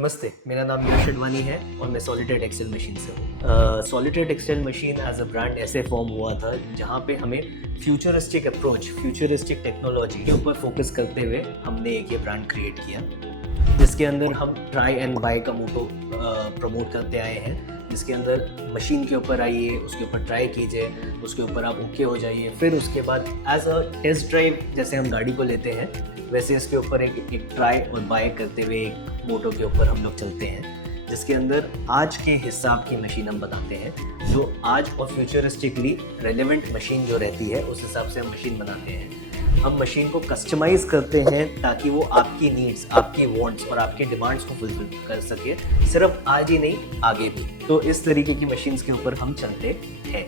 नमस्ते, मेरा नाम यश अडवाणी है और मैं सॉलिटेड एक्सेल मशीन से हूँ। सॉलिटेड Excel machine as a brand ऐसे फॉर्म हुआ था जहाँ पे हमें फ्यूचरिस्टिक अप्रोच, फ्यूचरिस्टिक टेक्नोलॉजी के ऊपर फोकस करते हुए हमने एक ये ब्रांड क्रिएट किया, जिसके अंदर हम ट्राई एंड बाय का मोटो प्रमोट करते आए हैं। जिसके अंदर मशीन के ऊपर आइए, उसके ऊपर ट्राई कीजिए, उसके ऊपर आप ओके हो जाइए, फिर उसके बाद एज अ टेस्ट ड्राइव जैसे हम गाड़ी को लेते हैं वैसे इसके ऊपर एक ट्राई और बाय करते हुए एक मोटो के ऊपर हम लोग चलते हैं, जिसके अंदर आज के हिसाब की मशीन हम बनाते हैं, जो आज और फ्यूचरिस्टिकली रेलेवेंट मशीन जो रहती है उस हिसाब से हम मशीन बनाते हैं। हम मशीन को कस्टमाइज करते हैं ताकि वो आपकी नीड्स, आपकी वांट्स और आपके डिमांड्स को फुलफिल कर सके, सिर्फ आज ही नहीं आगे भी। तो इस तरीके की मशीन्स के ऊपर हम चलते हैं।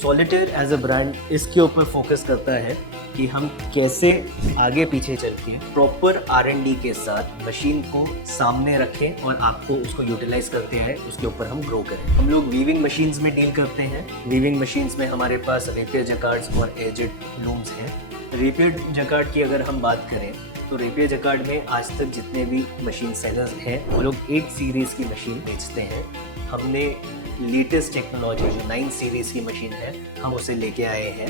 सॉलिटेयर एज अ ब्रांड इसके ऊपर फोकस करता है कि हम कैसे आगे पीछे चल के प्रॉपर R&D के साथ मशीन को सामने रखें और आपको उसको यूटिलाइज करते हैं, उसके ऊपर हम ग्रो करें। हम लोग वीविंग मशीन्स में डील करते हैं। वीविंग मशीन्स में हमारे पास रेपियर जकार्ड्स और एजेड लूम्स हैं। रेपियर जकार्ड की अगर हम बात करें तो रेपियर जकार्ड में आज तक जितने भी मशीन सेलर्स हैं वो लोग 8 सीरीज़ की मशीन बेचते हैं। हमने लेटेस्ट टेक्नोलॉजी जो 9 सीरीज़ की मशीन है हम उसे लेके आए हैं।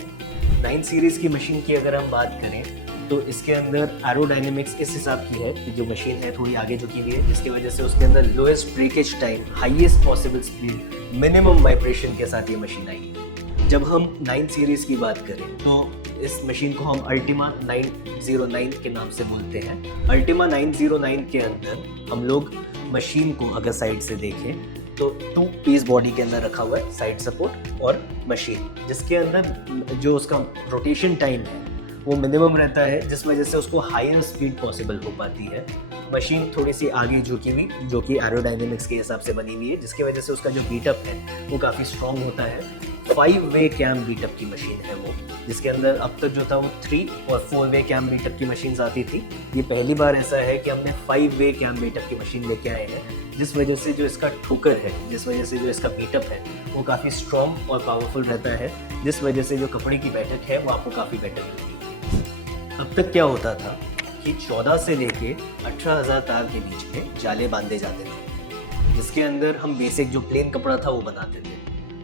9 सीरीज़ की मशीन की अगर हम बात करें तो इसके अंदर एरोडायनेमिक्स इस हिसाब की है कि जो मशीन है थोड़ी आगे झुकी हुई है, जिसकी वजह से उसके अंदर lowest breakage time, highest possible speed, minimum vibration के साथ ये मशीन आई है। जब हम 9 सीरीज़ की बात करें तो इस मशीन को हम अल्टीमा 909 के नाम से बोलते हैं। अल्टीमा 909 के अंदर हम लोग मशीन को अगर साइड से देखें तो 2 पीस बॉडी के अंदर रखा हुआ है, साइड सपोर्ट और मशीन, जिसके अंदर जो उसका रोटेशन टाइम है वो मिनिमम रहता है, जिस वजह से उसको हायर स्पीड पॉसिबल हो पाती है। मशीन थोड़ी सी आगे झुकी हुई जो कि एरोडायनेमिक्स के हिसाब से बनी हुई है, जिसकी वजह से उसका जो बीटअप है वो काफ़ी स्ट्रॉन्ग होता है। 5 वे कैम बीटअप की मशीन है वो, जिसके अंदर अब तक जो था वो 3 और 4 वे कैम बीटअप की मशीन आती थी। ये पहली बार ऐसा है कि हमने 5 वे कैम बीटअप की मशीन लेके आए हैं, जिस वजह से जो इसका ठोकर है, जिस वजह से जो इसका बीटअप है वो काफ़ी स्ट्रॉन्ग और पावरफुल रहता है, जिस वजह से जो कपड़े की बैठक है वो आपको काफ़ी बेटर मिलती है। अब तक क्या होता था कि 14 से लेके 18,000 तार के बीच में जाले बांधे जाते थे, जिसके अंदर हम बेसिक जो प्लेन कपड़ा था वो बनाते थे।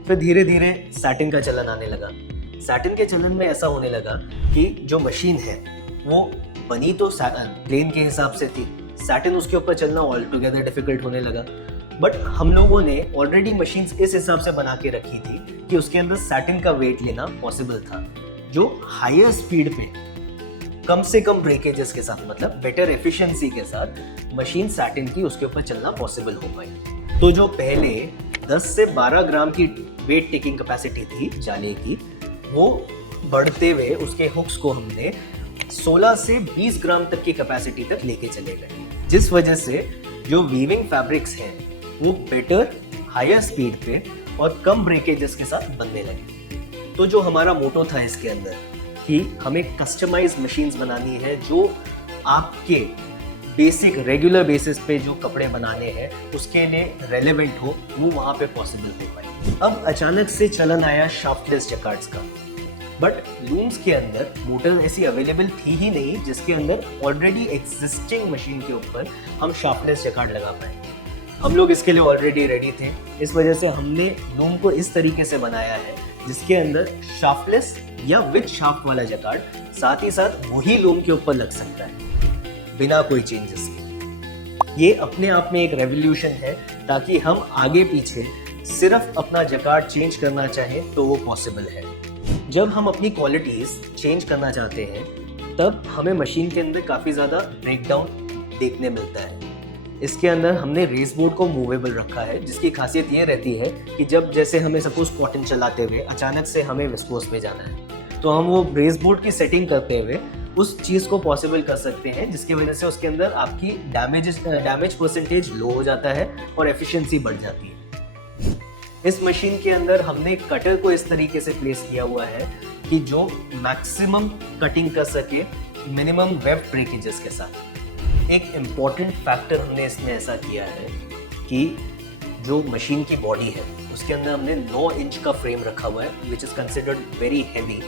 फिर धीरे धीरे सैटिन का चलन आने लगा। सैटिन के चलन में ऐसा होने लगा कि जो मशीन है वो बनी तो प्लेन के हिसाब से थी, सैटिन उसके ऊपर चलना ऑल टुगेदर डिफिकल्ट होने लगा। बट हम लोगों ने ऑलरेडी मशीन्स इस हिसाब से बना के रखी थी कि उसके अंदर सैटिन का वेट लेना पॉसिबल था, जो हायर स्पीड पे कम से कम ब्रेकेजेस के साथ, मतलब बेटर एफिशिएंसी के साथ मशीन सैटिन की उसके ऊपर चलना पॉसिबल हो पाई। तो जो पहले 10 से 12 ग्राम की वेट टेकिंग कैपेसिटी थी जाले की, वो बढ़ते हुए उसके हुक्स को हमने 16 से 20 ग्राम तक की कैपेसिटी तक लेके चले गए, जिस वजह से जो वीविंग फैब्रिक्स हैं वो बेटर, हायर स्पीड पे और कम ब्रेकेजेस के साथ बनने लगे। तो जो हमारा मोटो था इसके अंदर कि हमें कस्टमाइज मशीन्स बनानी है जो आपके बेसिक रेगुलर बेसिस पे जो कपड़े बनाने हैं उसके लिए रेलेवेंट हो, वो वहाँ पे पॉसिबल हो पाए। अब अचानक से चलन आया शाफ्टलेस जकार्ड्स का, बट लूम्स के अंदर मोटर ऐसी अवेलेबल थी ही नहीं जिसके अंदर ऑलरेडी एग्जिस्टिंग मशीन के ऊपर हम शाफ्टलेस जकार्ड लगा पाए। हम लोग इसके लिए ऑलरेडी रेडी थे, इस वजह से हमने लूम को इस तरीके से बनाया है जिसके अंदर शाफ्टलेस या विद शाफ्ट वाला जकार्ड साथ ही साथ वही लूम के ऊपर लग सकता है बिना कोई चेंजेस के। ये अपने आप में एक रेवोल्यूशन है, ताकि हम आगे पीछे सिर्फ अपना जकार्ड चेंज करना चाहें तो वो पॉसिबल है। जब हम अपनी क्वालिटीज चेंज करना चाहते हैं तब हमें मशीन के अंदर काफ़ी ज़्यादा ब्रेकडाउन देखने मिलता है। इसके अंदर हमने रेस बोर्ड को मूवेबल रखा है, जिसकी खासियत ये रहती है कि जब जैसे हमें सपोज कॉटन चलाते हुए अचानक से हमें विस्कोस पे जाना है तो हम वो रेस बोर्ड की सेटिंग करते हुए उस चीज़ को पॉसिबल कर सकते हैं, जिसकी वजह से उसके अंदर आपकी डैमेज परसेंटेज लो हो जाता है और एफिशिएंसी बढ़ जाती है। इस मशीन के अंदर हमने कटर को इस तरीके से प्लेस किया हुआ है कि जो मैक्सिमम कटिंग कर सके मिनिमम वेब ब्रेकेजेस के साथ। एक इम्पॉर्टेंट फैक्टर हमने इसमें ऐसा किया है कि जो मशीन की बॉडी है उसके अंदर हमने 9 इंच का फ्रेम रखा हुआ है, which is considered very heavy,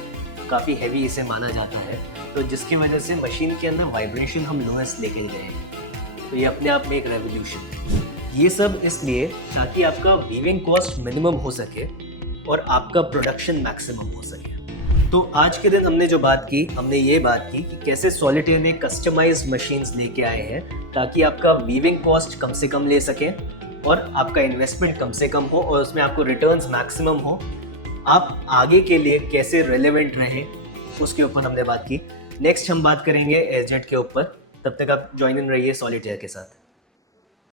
काफ़ी हैवी इसे माना जाता है, तो जिसकी वजह से मशीन के अंदर वाइब्रेशन हम लोएस्ट लेके गए हैं। तो ये अपने आप में एक रेवोल्यूशन है। ये सब इसलिए ताकि आपका वीविंग कॉस्ट मिनिमम हो सके और आपका प्रोडक्शन मैक्सिमम हो सके। तो आज के दिन हमने जो बात की, हमने ये बात की कि कैसे सॉलिटेयर ने कस्टमाइज्ड मशीन्स लेके आए हैं ताकि आपका वीविंग कॉस्ट कम से कम ले सकें और आपका इन्वेस्टमेंट कम से कम हो और उसमें आपको रिटर्न्स मैक्सिमम हो। आप आगे के लिए कैसे रेलेवेंट रहें उसके ऊपर हमने बात की। नेक्स्ट हम बात करेंगे एजेंट के ऊपर। तब तक आप ज्वाइन इन रहिए सॉलिटेयर के साथ।